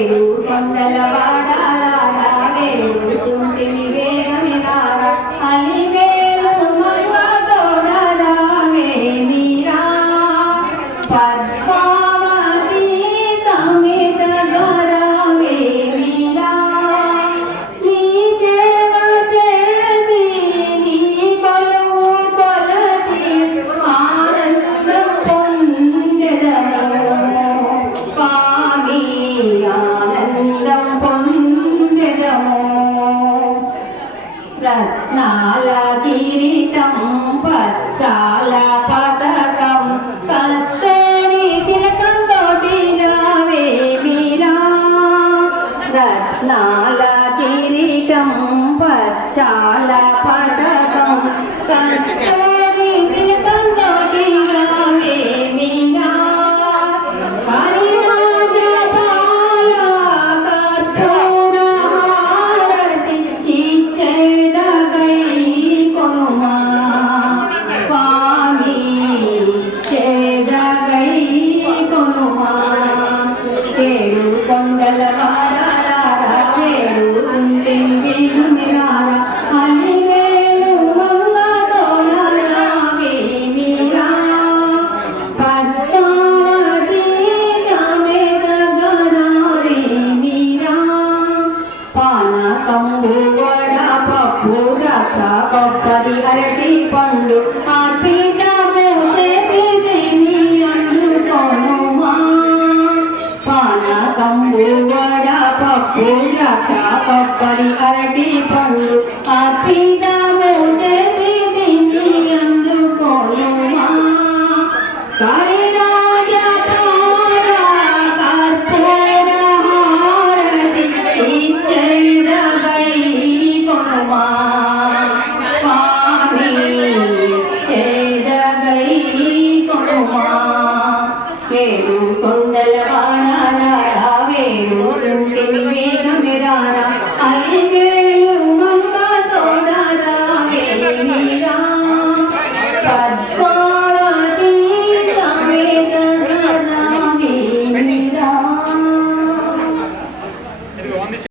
ఏడు కొండలవాడ రత్నాల కిరీటం పచ్చాల పథకం కస్తరి తిలకంతో వేమిరా రత్నాల కిరీటం పచ్చాల పూలక కొబ్బరి అరటి పండు. అర్పితము చేసేది మీ అందుకొనుమా పానకంబు వడ పప్పులక కొబ్బరి అరటి పండు.